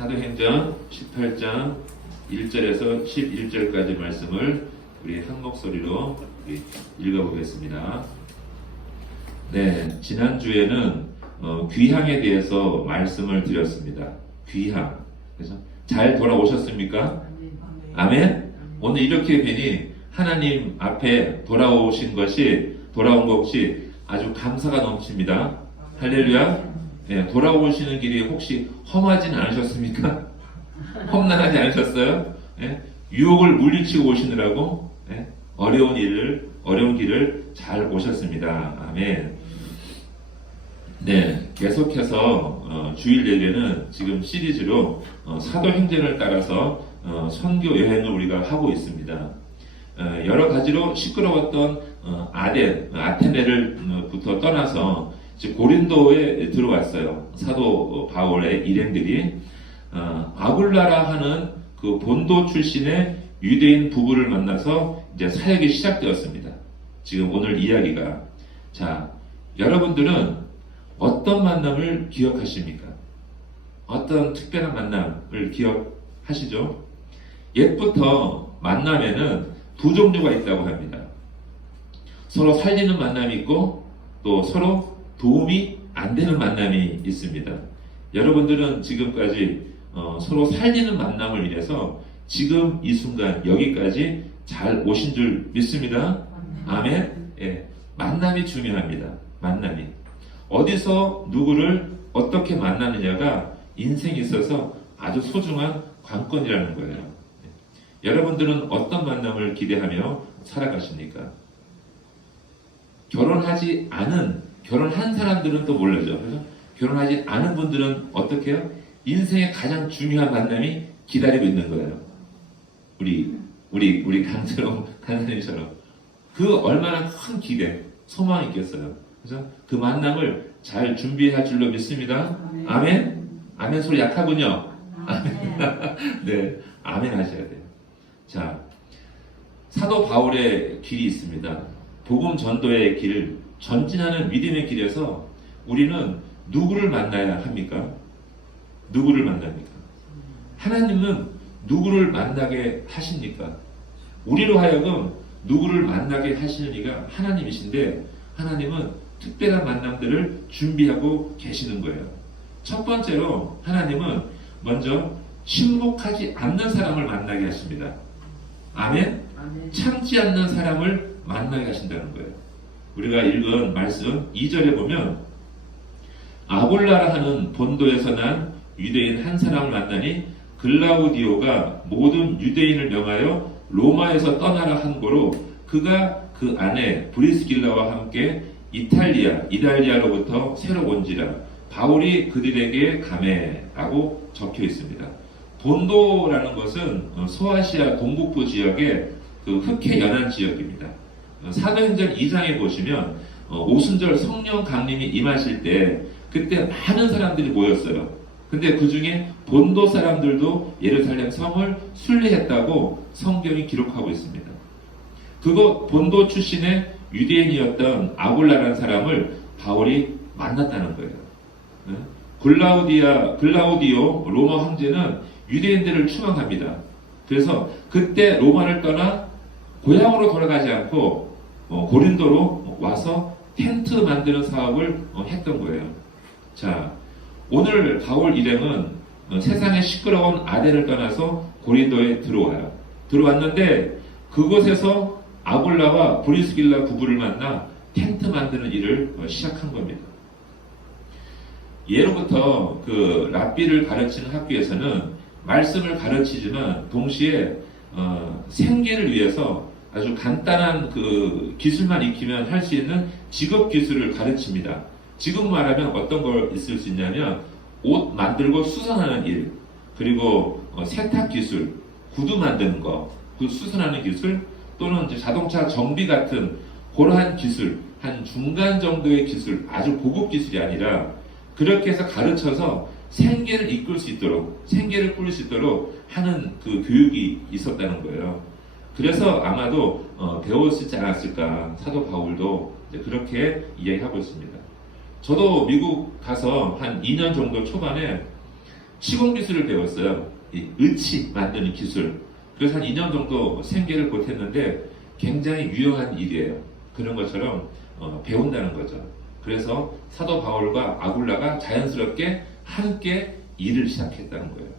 사도행전 18장 1절에서 11절까지 말씀을 우리 한 목소리로 읽어보겠습니다. 네, 지난주에는 귀향에 대해서 말씀을 드렸습니다. 귀향. 그래서 잘 돌아오셨습니까? 아멘? 오늘 이렇게 뵈니 하나님 앞에 돌아온 것이 아주 감사가 넘칩니다. 할렐루야. 네, 돌아오시는 길이 혹시 험하진 않으셨습니까? 험난하지 않으셨어요? 네, 유혹을 물리치고 오시느라고 어려운 길을 잘 오셨습니다. 아멘. 네, 계속해서 주일 예배는 지금 시리즈로 사도행전을 따라서 선교 여행을 우리가 하고 있습니다. 여러 가지로 시끄러웠던 아테네를부터 떠나서 고린도에 들어왔어요. 사도 바울의 일행들이 아굴라라 하는 그 본도 출신의 유대인 부부를 만나서 이제 사역이 시작되었습니다. 지금 오늘 이야기가. 자, 여러분들은 어떤 만남을 기억하십니까? 어떤 특별한 만남을 기억하시죠? 옛부터 만남에는 두 종류가 있다고 합니다. 서로 살리는 만남이 있고 또 서로 도움이 안 되는 만남이 있습니다. 여러분들은 지금까지 서로 살리는 만남을 위해서 지금 이 순간 여기까지 잘 오신 줄 믿습니다. 아멘. 예, 만남이 중요합니다. 만남이. 어디서 누구를 어떻게 만나느냐가 인생에 있어서 아주 소중한 관건이라는 거예요. 여러분들은 어떤 만남을 기대하며 살아가십니까? 결혼한 사람들은 또 몰라죠. 그래서 결혼하지 않은 분들은 어떻게 해요? 인생의 가장 중요한 만남이 기다리고 있는 거예요. 우리 강사님처럼 그 얼마나 큰 기대, 소망이 있겠어요. 그래서 그 만남을 잘 준비할 줄로 믿습니다. 아멘? 아멘 소리 약하군요. 아멘. 네, 아멘 하셔야 돼요. 자, 사도 바울의 길이 있습니다. 복음 전도의 길, 전진하는 믿음의 길에서 우리는 누구를 만나야 합니까? 누구를 만납니까? 하나님은 누구를 만나게 하십니까? 우리로 하여금 누구를 만나게 하시는 이가 하나님이신데 하나님은 특별한 만남들을 준비하고 계시는 거예요. 첫 번째로 하나님은 먼저 침묵하지 않는 사람을 만나게 하십니다. 아멘? 참지 않는 사람을 만나게 하신다는 거예요. 우리가 읽은 말씀 2절에 보면 아굴라라 하는 본도에서 난 유대인 한 사람을 만나니 글라우디오가 모든 유대인을 명하여 로마에서 떠나라 한 고로 그가 그 아내 브리스길라와 함께 이달리아로부터 새로 온지라 바울이 그들에게 가매라고 적혀 있습니다. 본도라는 것은 소아시아 동북부 지역의 그 흑해 연안 지역입니다. 사도행전 2장에 보시면 오순절 성령 강림이 임하실 때 그때 많은 사람들이 모였어요. 근데 그 중에 본도 사람들도 예루살렘 성을 순례했다고 성경이 기록하고 있습니다. 그거 본도 출신의 유대인이었던 아굴라라는 사람을 바울이 만났다는 거예요. 글라우디오 로마 황제는 유대인들을 추앙합니다. 그래서 그때 로마를 떠나 고향으로 돌아가지 않고 고린도로 와서 텐트 만드는 사업을 했던 거예요. 자, 오늘 바울 일행은 세상의 시끄러운 아덴을 떠나서 고린도에 들어와요. 들어왔는데 그곳에서 아굴라와 브리스길라 부부를 만나 텐트 만드는 일을 시작한 겁니다. 예로부터 그 랍비를 가르치는 학교에서는 말씀을 가르치지만 동시에 생계를 위해서 아주 간단한 그 기술만 익히면 할 수 있는 직업 기술을 가르칩니다. 지금 말하면 어떤 걸 있을 수 있냐면 옷 만들고 수선하는 일, 그리고 세탁 기술, 구두 만드는 거, 그 수선하는 기술, 또는 이제 자동차 정비 같은 그러한 기술, 한 중간 정도의 기술, 아주 고급 기술이 아니라 그렇게 해서 가르쳐서 생계를 이끌 수 있도록, 생계를 꾸릴 수 있도록 하는 그 교육이 있었다는 거예요. 그래서 아마도 배웠지 않았을까. 사도 바울도 그렇게 이야기하고 있습니다. 저도 미국 가서 한 2년 정도 초반에 시공 기술을 배웠어요. 이 의치 만드는 기술. 그래서 한 2년 정도 생계를 보탰는데 굉장히 유용한 일이에요. 그런 것처럼 배운다는 거죠. 그래서 사도 바울과 아굴라가 자연스럽게 함께 일을 시작했다는 거예요.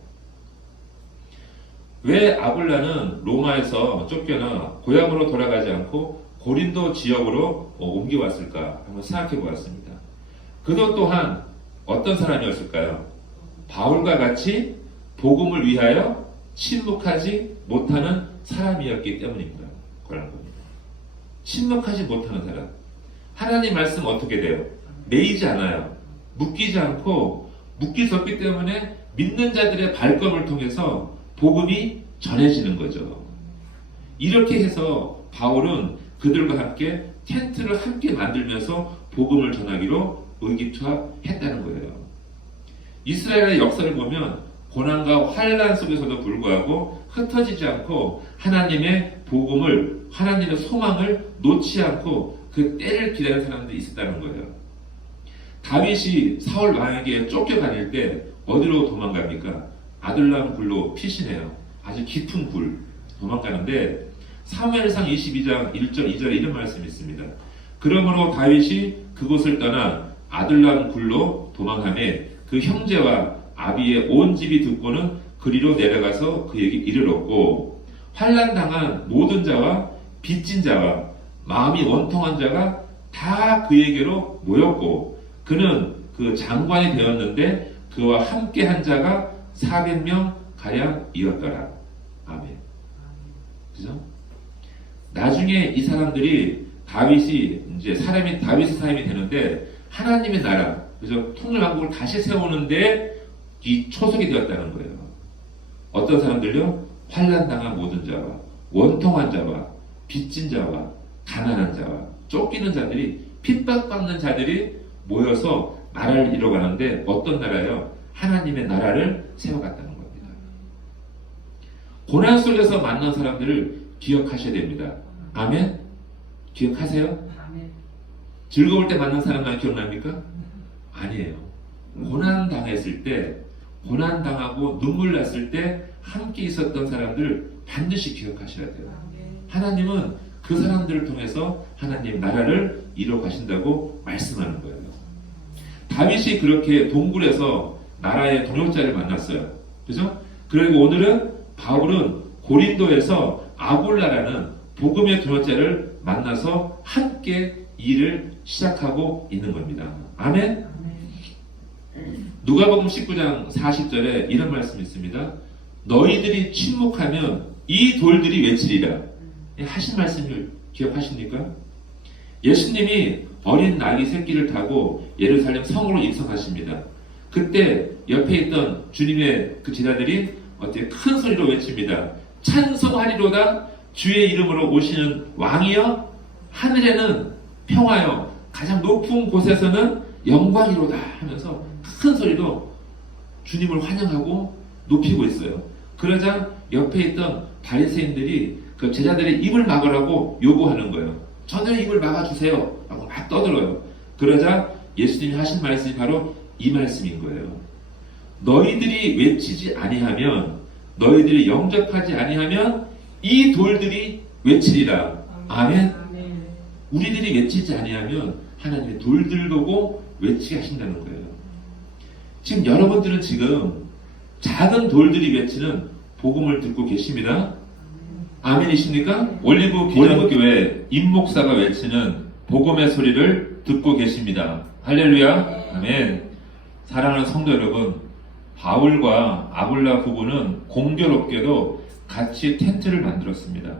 왜 아굴라는 로마에서 쫓겨나 고향으로 돌아가지 않고 고린도 지역으로 옮겨왔을까 한번 생각해 보았습니다. 그도 또한 어떤 사람이었을까요? 바울과 같이 복음을 위하여 침묵하지 못하는 사람이었기 때문입니다. 그런 겁니다. 침묵하지 못하는 사람. 하나님 말씀 어떻게 돼요? 매이지 않아요. 묶이지 않고 묶일 수 없기 때문에 믿는 자들의 발걸음을 통해서 복음이 전해지는 거죠. 이렇게 해서 바울은 그들과 함께 텐트를 함께 만들면서 복음을 전하기로 의기투합했다는 거예요. 이스라엘의 역사를 보면 고난과 환난 속에서도 불구하고 흩어지지 않고 하나님의 복음을, 하나님의 소망을 놓지 않고 그 때를 기다리는 사람들이 있었다는 거예요. 다윗이 사울 왕에게 쫓겨다닐 때 어디로 도망갑니까? 아둘람 굴로 피신해요. 아주 깊은 굴 도망가는데 사무엘상 22장 1절 2절에 이런 말씀이 있습니다. 그러므로 다윗이 그곳을 떠나 아둘람 굴로 도망하매 그 형제와 아비의 온 집이 듣고는 그리로 내려가서 그에게 이르렀고 환난당한 모든 자와 빚진 자와 마음이 원통한 자가 다 그에게로 모였고 그는 그 장관이 되었는데 그와 함께 한 자가 400명 가량이었더라. 아멘. 그죠? 나중에 이 사람들이 다윗이 이제 다윗의 사람이 되는데 하나님의 나라, 그죠? 통일왕국을 다시 세우는데 이 초석이 되었다는 거예요. 어떤 사람들요? 환난당한 모든 자와 원통한 자와 빚진 자와 가난한 자와 쫓기는 자들이 핍박받는 자들이 모여서 나라를 이뤄가는데 어떤 나라예요? 하나님의 나라를 세워갔다는 겁니다. 고난 속에서 만난 사람들을 기억하셔야 됩니다. 아멘? 기억하세요? 아멘. 즐거울 때 만난 사람만 기억납니까? 아니에요. 고난 당했을 때, 고난 당하고 눈물 났을 때 함께 있었던 사람들 반드시 기억하셔야 돼요. 하나님은 그 사람들을 통해서 하나님 나라를 이뤄 가신다고 말씀하는 거예요. 다윗이 그렇게 동굴에서 나라의 동역자를 만났어요. 그죠? 그리고 오늘은 바울은 고린도에서 아굴라라는 복음의 동역자를 만나서 함께 일을 시작하고 있는 겁니다. 아멘? 누가복음 19장 40절에 이런 말씀이 있습니다. 너희들이 침묵하면 이 돌들이 외치리라. 하신 말씀을 기억하십니까? 예수님이 어린 나귀 새끼를 타고 예루살렘 성으로 입성하십니다. 그때 옆에 있던 주님의 그 제자들이 어떻게 큰 소리로 외칩니다. 찬송하리로다 주의 이름으로 오시는 왕이여 하늘에는 평화여 가장 높은 곳에서는 영광이로다 하면서 큰 소리로 주님을 환영하고 높이고 있어요. 그러자 옆에 있던 바리새인들이 그 제자들의 입을 막으라고 요구하는 거예요. 저들의 입을 막아주세요 라고 막 떠들어요. 그러자 예수님이 하신 말씀이 바로 이 말씀인 거예요. 너희들이 외치지 아니하면, 너희들이 영접하지 아니하면 이 돌들이 외치리라. 아멘. 우리들이 외치지 아니하면 하나님의 돌들 보고 외치게 하신다는 거예요. 지금 여러분들은 지금 작은 돌들이 외치는 복음을 듣고 계십니다. 아멘이십니까? 올리브 기념교회 임목사가 외치는 복음의 소리를 듣고 계십니다. 할렐루야. 아멘. 사랑하는 성도 여러분, 바울과 아굴라 부부는 공교롭게도 같이 텐트를 만들었습니다.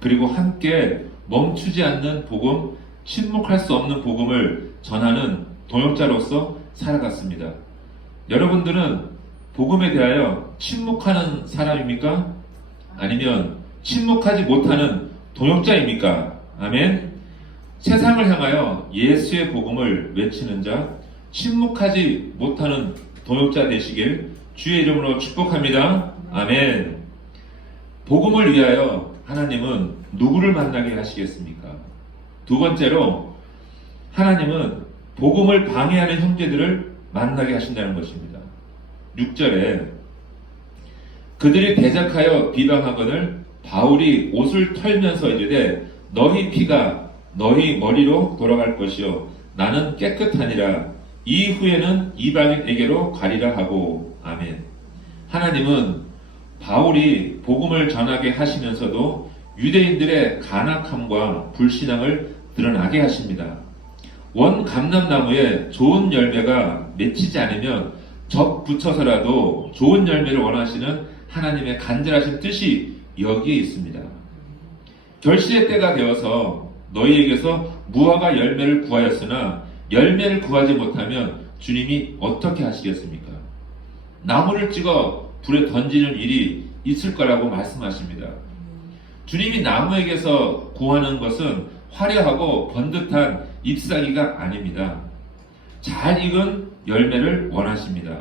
그리고 함께 멈추지 않는 복음, 침묵할 수 없는 복음을 전하는 동역자로서 살아갔습니다. 여러분들은 복음에 대하여 침묵하는 사람입니까? 아니면 침묵하지 못하는 동역자입니까? 아멘. 세상을 향하여 예수의 복음을 외치는 자, 침묵하지 못하는 동역자 되시길 주의 이름으로 축복합니다. 아멘. 복음을 위하여 하나님은 누구를 만나게 하시겠습니까? 두 번째로 하나님은 복음을 방해하는 형제들을 만나게 하신다는 것입니다. 6절에 그들이 대적하여 비방하거늘 바울이 옷을 털면서 이르되 너희 피가 너희 머리로 돌아갈 것이요 나는 깨끗하니라. 이후에는 이방인에게로 가리라 하고. 아멘. 하나님은 바울이 복음을 전하게 하시면서도 유대인들의 간악함과 불신앙을 드러나게 하십니다. 원 감람나무에 좋은 열매가 맺히지 않으면 접 붙여서라도 좋은 열매를 원하시는 하나님의 간절하신 뜻이 여기에 있습니다. 결실의 때가 되어서 너희에게서 무화과 열매를 구하였으나 열매를 구하지 못하면 주님이 어떻게 하시겠습니까? 나무를 찍어 불에 던지는 일이 있을 거라고 말씀하십니다. 주님이 나무에게서 구하는 것은 화려하고 번듯한 잎사귀가 아닙니다. 잘 익은 열매를 원하십니다.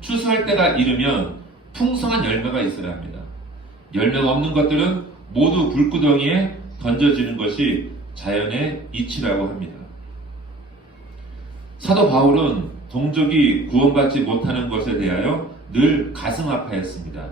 추수할 때가 이르면 풍성한 열매가 있어야 합니다. 열매가 없는 것들은 모두 불구덩이에 던져지는 것이 자연의 이치라고 합니다. 사도 바울은 동족이 구원받지 못하는 것에 대하여 늘 가슴 아파했습니다.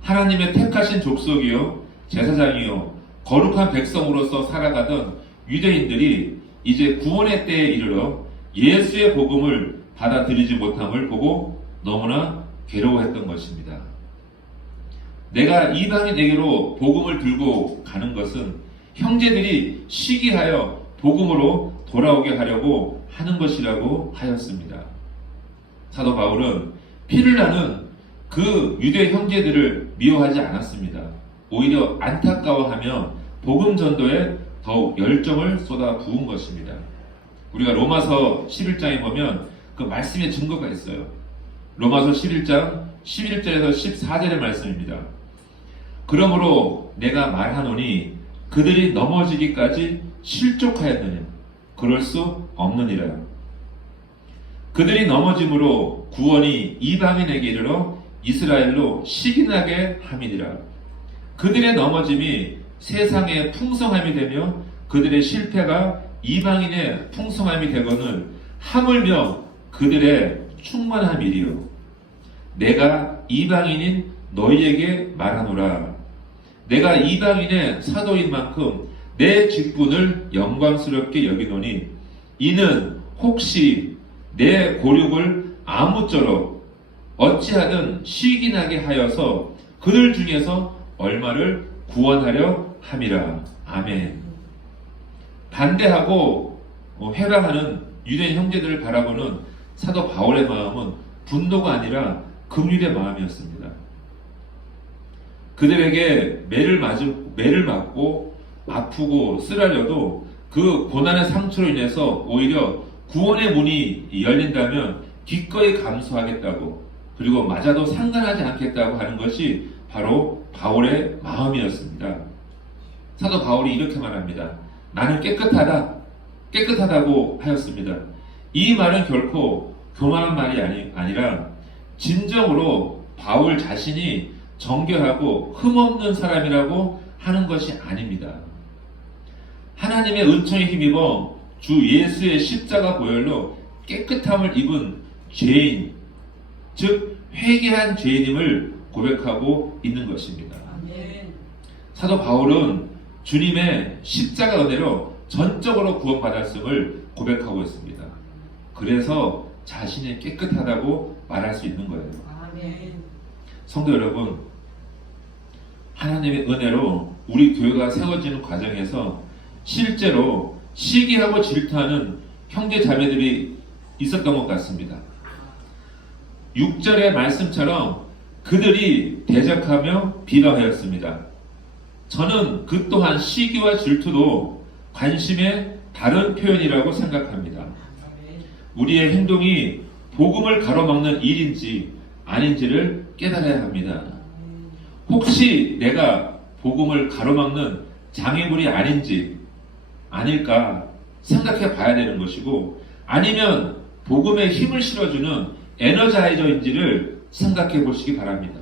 하나님의 택하신 족속이요 제사장이요 거룩한 백성으로서 살아가던 유대인들이 이제 구원의 때에 이르러 예수의 복음을 받아들이지 못함을 보고 너무나 괴로워했던 것입니다. 내가 이방인에게로 복음을 들고 가는 것은 형제들이 시기하여 복음으로 돌아오게 하려고 하는 것이라고 하였습니다. 사도 바울은 피를 나는 그 유대 형제들을 미워하지 않았습니다. 오히려 안타까워하며 복음 전도에 더욱 열정을 쏟아 부은 것입니다. 우리가 로마서 11장에 보면 그 말씀의 증거가 있어요. 로마서 11장 11절에서 14절의 말씀입니다. 그러므로 내가 말하노니 그들이 넘어지기까지 실족하였느냐? 그럴 수 없느니라. 그들이 넘어짐으로 구원이 이방인에게 이르러 이스라엘로 시기나게 함이니라. 그들의 넘어짐이 세상의 풍성함이 되며 그들의 실패가 이방인의 풍성함이 되거늘 하물며 그들의 충만함이리요. 내가 이방인인 너희에게 말하노라. 내가 이방인의 사도인 만큼 내 직분을 영광스럽게 여기노니 이는 혹시 내 고륙을 아무쪼록 어찌하든 시기나게 하여서 그들 중에서 얼마를 구원하려 함이라. 아멘. 반대하고 회방하는 유대인 형제들을 바라보는 사도 바울의 마음은 분노가 아니라 긍휼의 마음이었습니다. 그들에게 매를 맞고 아프고 쓰라려도 그 고난의 상처로 인해서 오히려 구원의 문이 열린다면 기꺼이 감수하겠다고, 그리고 맞아도 상관하지 않겠다고 하는 것이 바로 바울의 마음이었습니다. 사도 바울이 이렇게 말합니다. 나는 깨끗하다고 하였습니다. 이 말은 결코 교만한 말이 아니라 진정으로 바울 자신이 정결하고 흠없는 사람이라고 하는 것이 아닙니다. 하나님의 은총에 힘입어 주 예수의 십자가 보혈로 깨끗함을 입은 죄인, 즉 회개한 죄인임을 고백하고 있는 것입니다. 사도 바울은 주님의 십자가 은혜로 전적으로 구원받았음을 고백하고 있습니다. 그래서 자신이 깨끗하다고 말할 수 있는 거예요. 성도 여러분, 하나님의 은혜로 우리 교회가 세워지는 과정에서 실제로 시기하고 질투하는 형제 자매들이 있었던 것 같습니다. 6절의 말씀처럼 그들이 대적하며 비방하였습니다. 저는 그 또한 시기와 질투도 관심의 다른 표현이라고 생각합니다. 우리의 행동이 복음을 가로막는 일인지 아닌지를 깨달아야 합니다. 혹시 내가 복음을 가로막는 장애물이 아닐까 생각해 봐야 되는 것이고, 아니면 복음에 힘을 실어주는 에너자이저인지를 생각해 보시기 바랍니다.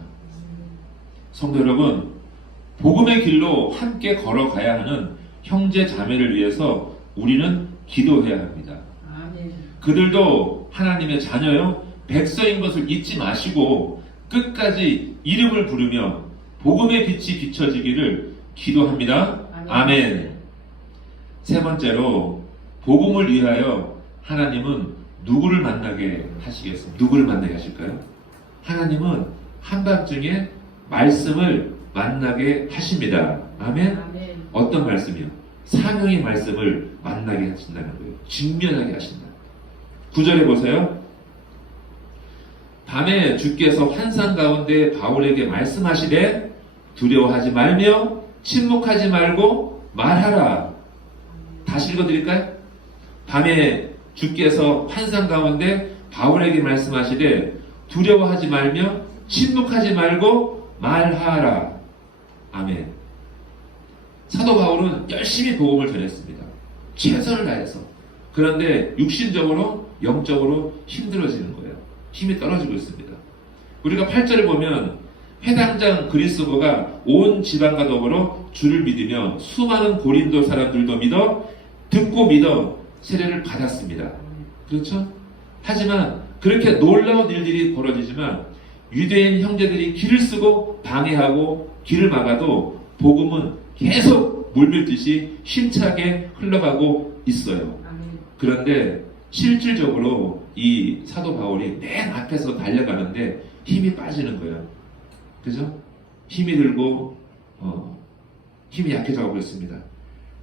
성도 여러분, 복음의 길로 함께 걸어가야 하는 형제 자매를 위해서 우리는 기도해야 합니다. 그들도 하나님의 자녀요, 백성인 것을 잊지 마시고 끝까지 이름을 부르며 복음의 빛이 비춰지기를 기도합니다. 아멘. 세 번째로 복음을 위하여 하나님은 누구를 만나게 하시겠습니까? 누구를 만나게 하실까요? 하나님은 한밤중에 말씀을 만나게 하십니다. 아멘. 어떤 말씀이요? 사명의 말씀을 만나게 하신다는 거예요. 직면하게 하신다. 9절에 보세요. 밤에 주께서 환상 가운데 바울에게 말씀하시되 두려워하지 말며 침묵하지 말고 말하라. 다시 읽어드릴까요? 밤에 주께서 환상 가운데 바울에게 말씀하시되 두려워하지 말며 침묵하지 말고 말하라. 아멘. 사도 바울은 열심히 복음을 전했습니다. 최선을 다해서. 그런데 육신적으로 영적으로 힘들어지는 거예요. 힘이 떨어지고 있습니다. 우리가 8절을 보면 회당장 그리스도가 온 지방과 더불어 주를 믿으며 수많은 고린도 사람들도 듣고 믿어 세례를 받았습니다. 그렇죠? 하지만 그렇게 놀라운 일들이 벌어지지만 유대인 형제들이 길을 쓰고 방해하고 길을 막아도 복음은 계속 물밀듯이 힘차게 흘러가고 있어요. 그런데 실질적으로 이 사도 바울이 맨 앞에서 달려가는데 힘이 빠지는 거예요. 그죠? 힘이 들고 힘이 약해져가고 있습니다.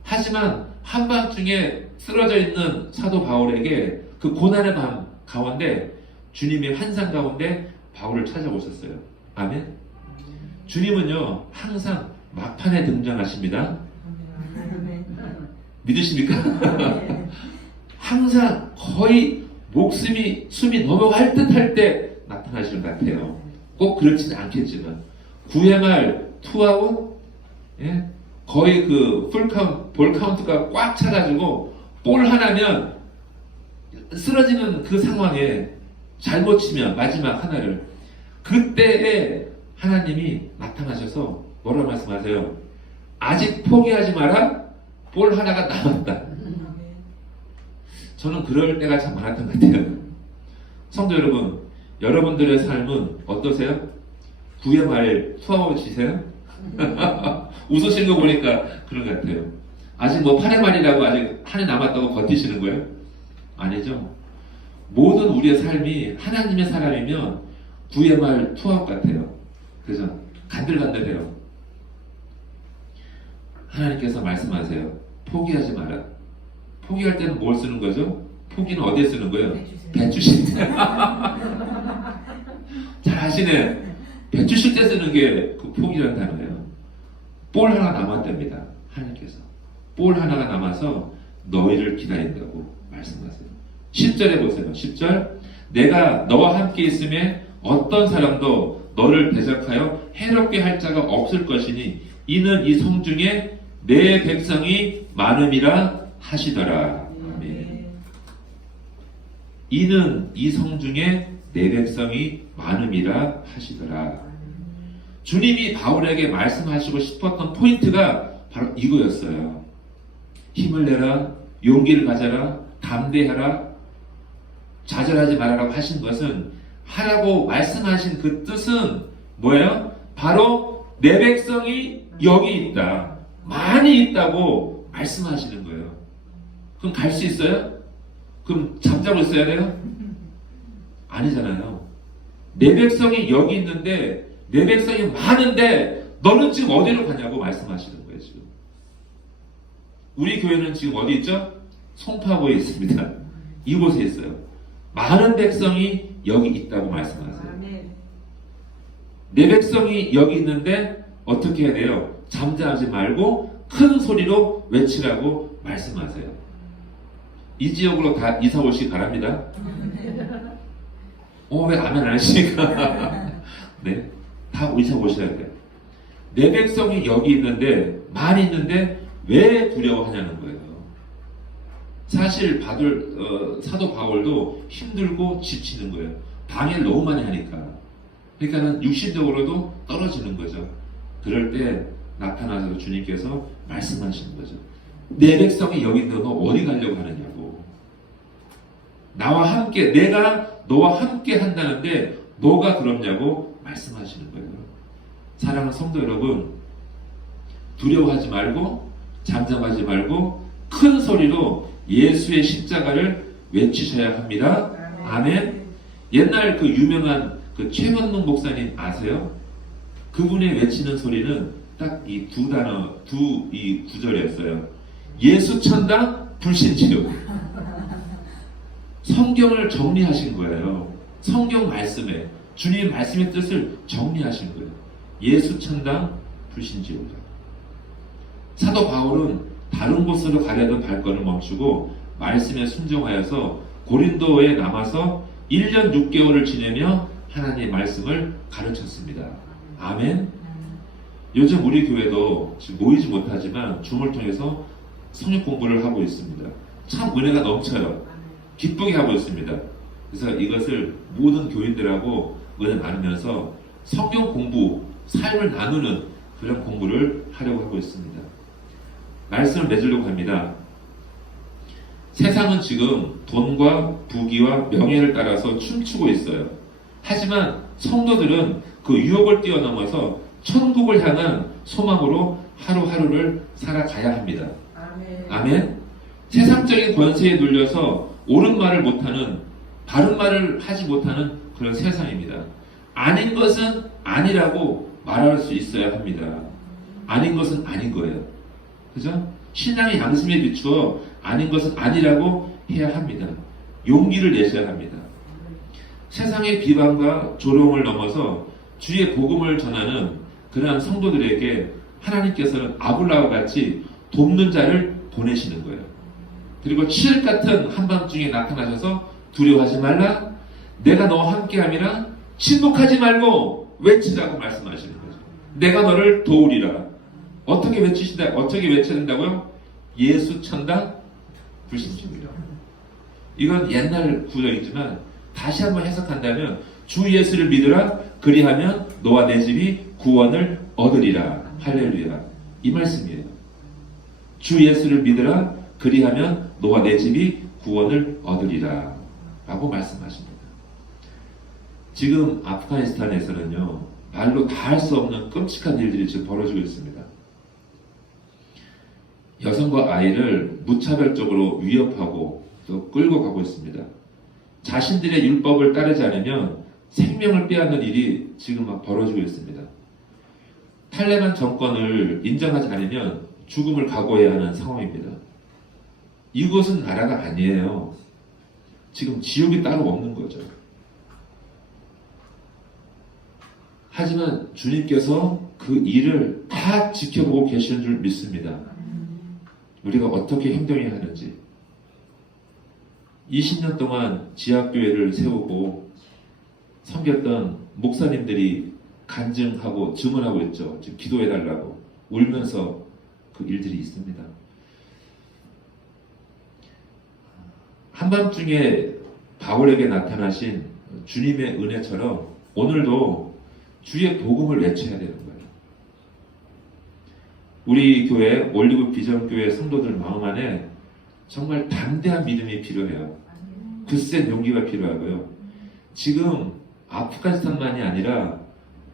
하지만 한밤중에 쓰러져 있는 사도 바울에게 그 고난의 밤 가운데 주님의 환상 가운데 바울을 찾아오셨어요. 아멘. 주님은요 항상 막판에 등장하십니다. 믿으십니까? 항상 거의 숨이 넘어갈 듯 할 때 나타나시는 것 같아요. 꼭 그렇지는 않겠지만 9회 말 투아웃 거의 그 볼 카운트가 꽉 차가지고 볼 하나면 쓰러지는 그 상황에 잘못 치면 마지막 하나를 그때에 하나님이 나타나셔서 뭐라고 말씀하세요? 아직 포기하지 마라. 볼 하나가 남았다. 저는 그럴 때가 참 많았던 것 같아요. 성도 여러분, 여러분들의 삶은 어떠세요? 9회 말 투아웃이세요? 웃으시는 거 보니까 그런 것 같아요. 아직 8회 말이라고 아직 한 해 남았다고 버티시는 거예요? 아니죠. 모든 우리의 삶이 하나님의 사람이면 9회 말 투아웃 같아요. 그죠? 간들간들해요. 하나님께서 말씀하세요. 포기하지 마라. 포기할 때는 뭘 쓰는 거죠? 포기는 어디에 쓰는 거예요? 배추 실 때. 잘 아시네. 배추 실 때 쓰는 게 그 포기라는 단어예요. 볼 하나 남았답니다. 하나님께서. 볼 하나가 남아서 너희를 기다린다고 말씀하세요. 10절에 보세요. 10절. 내가 너와 함께 있음에 어떤 사람도 너를 대적하여 해롭게 할 자가 없을 것이니 이는 이 성 중에 내 백성이 많음이라 하시더라. 아멘. 이는 이 성 중에 내 백성이 많음이라 하시더라. 주님이 바울에게 말씀하시고 싶었던 포인트가 바로 이거였어요. 힘을 내라, 용기를 가져라, 담대하라, 좌절하지 말아라고 하신 것은 하라고 말씀하신 그 뜻은 뭐예요? 바로 내 백성이 여기 있다. 많이 있다고 말씀하시는 거예요. 그럼 갈 수 있어요? 그럼 잠자고 있어야 돼요? 아니잖아요. 내 백성이 여기 있는데 내 백성이 많은데 너는 지금 어디로 가냐고 말씀하시는 거예요. 지금 우리 교회는 지금 어디 있죠? 송파구에 있습니다. 이곳에 있어요. 많은 백성이 여기 있다고 말씀하세요. 내 백성이 여기 있는데 어떻게 해야 돼요? 잠잠하지 말고 큰 소리로 외치라고 말씀하세요. 이 지역으로 다 이사 오시기 바랍니다. 왜 아멘 안 하시니까? 네, 다 이사 오셔야 돼요. 내 백성이 여기 있는데 많이 있는데 왜 두려워하냐는 거예요. 사실 사도 바울도 힘들고 지치는 거예요. 방해를 너무 많이 하니까. 그러니까는 육신적으로도 떨어지는 거죠. 그럴 때 나타나서 주님께서 말씀하시는 거죠. 내 백성이 여기 있는데 너 어디 가려고 하느냐고. 나와 함께 내가 너와 함께 한다는데 뭐가 그렇냐고 말씀하시는 거예요. 사랑하는 성도 여러분, 두려워하지 말고 잠잠하지 말고 큰 소리로 예수의 십자가를 외치셔야 합니다. 아멘. 옛날 그 유명한 그 최원문 목사님 아세요? 그분이 외치는 소리는 딱 이 두 단어, 이 구절이었어요. 예수 천당, 불신 지옥. 성경을 정리하신 거예요. 성경 말씀에 주님의 말씀의 뜻을 정리하신 거예요. 예수 천당, 불신 지옥. 사도 바울은 다른 곳으로 가려던 발걸음을 멈추고 말씀에 순종하여서 고린도에 남아서 1년 6개월을 지내며 하나님의 말씀을 가르쳤습니다. 아멘. 요즘 우리 교회도 지금 모이지 못하지만 줌을 통해서 성역 공부를 하고 있습니다. 참 은혜가 넘쳐요. 기쁘게 하고 있습니다. 그래서 이것을 모든 교인들하고 은혜 나누면서 성경 공부, 삶을 나누는 그런 공부를 하려고 하고 있습니다. 말씀을 맺으려고 합니다. 세상은 지금 돈과 부귀와 명예를 따라서 춤추고 있어요. 하지만 성도들은 그 유혹을 뛰어넘어서 천국을 향한 소망으로 하루하루를 살아가야 합니다. 아멘. 아멘. 세상적인 권세에 눌려서 옳은 말을 못하는, 바른 말을 하지 못하는 그런 세상입니다. 아닌 것은 아니라고 말할 수 있어야 합니다. 아닌 것은 아닌 거예요. 그죠? 신앙의 양심에 비추어 아닌 것은 아니라고 해야 합니다. 용기를 내셔야 합니다. 세상의 비방과 조롱을 넘어서 주의 복음을 전하는 그러한 성도들에게 하나님께서는 아불라와 같이 돕는 자를 보내시는 거예요. 그리고 칠흑 같은 한밤중에 나타나셔서 두려워하지 말라, 내가 너와 함께함이라, 침묵하지 말고 외치라고 말씀하시는 거죠. 내가 너를 도우리라. 어떻게 외쳐야 된다고요? 예수 천당, 불신 지옥이라. 이건 옛날 구절이지만 다시 한번 해석한다면 주 예수를 믿으라, 그리하면 너와 내 집이 구원을 얻으리라. 할렐루야. 이 말씀이에요. 주 예수를 믿으라, 그리하면 너와 내 집이 구원을 얻으리라 라고 말씀하십니다. 지금 아프가니스탄에서는요, 말로 다 할 수 없는 끔찍한 일들이 지금 벌어지고 있습니다. 여성과 아이를 무차별적으로 위협하고 또 끌고 가고 있습니다. 자신들의 율법을 따르지 않으면 생명을 빼앗는 일이 지금 막 벌어지고 있습니다. 탈레반 정권을 인정하지 않으면 죽음을 각오해야 하는 상황입니다. 이곳은 나라가 아니에요. 지금 지옥이 따로 없는 거죠. 하지만 주님께서 그 일을 다 지켜보고 계시는 줄 믿습니다. 우리가 어떻게 행동해야 하는지. 20년 동안 지하교회를 세우고 섬겼던 목사님들이 간증하고 증언하고 있죠. 지금 기도해달라고 울면서 그 일들이 있습니다. 한밤중에 바울에게 나타나신 주님의 은혜처럼 오늘도 주의 복음을 외쳐야 되는 거예요. 우리 교회 올리브 비전교회 성도들 마음 안에 정말 담대한 믿음이 필요해요. 굳센 용기가 필요하고요. 지금 아프가니스탄만이 아니라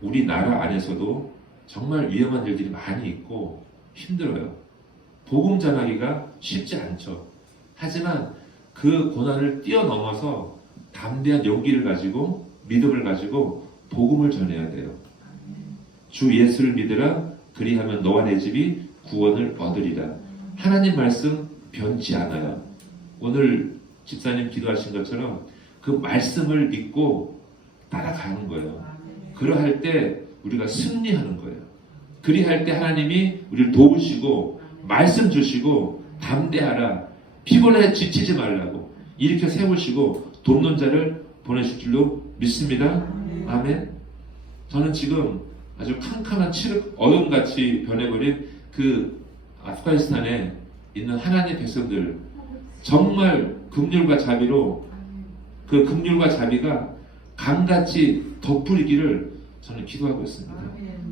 우리나라 안에서도 정말 위험한 일들이 많이 있고 힘들어요. 복음 전하기가 쉽지 않죠. 하지만 그 고난을 뛰어넘어서 담대한 용기를 가지고 믿음을 가지고 복음을 전해야 돼요. 주 예수를 믿으라, 그리하면 너와 내 집이 구원을 얻으리라. 하나님 말씀 변치 않아요. 오늘 집사님 기도하신 것처럼 그 말씀을 믿고 따라가는 거예요. 그러할 때 우리가 승리하는 거예요. 그리할 때 하나님이 우리를 도우시고 말씀 주시고 담대하라, 피곤해 지치지 말라고 일으켜 세우시고 돕는 자를 보내실 줄로 믿습니다. 아멘. 저는 지금 아주 캄캄한 칠흑 어둠같이 변해버린 그 아프가니스탄에 있는 하나님의 백성들, 정말 긍휼과 자비로 그 긍휼과 자비가 강같이 덧뿌리기를 저는 기도하고 있습니다.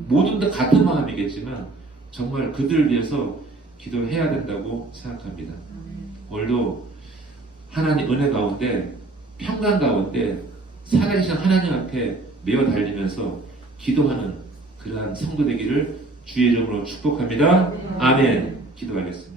모든 다 같은 마음이겠지만 정말 그들을 위해서 기도해야 된다고 생각합니다. 오늘도 하나님 은혜 가운데 평강 가운데 살아계신 하나님 앞에 메어 달리면서 기도하는 그러한 성도 되기를 주의 이름으로 축복합니다. 아멘. 기도하겠습니다.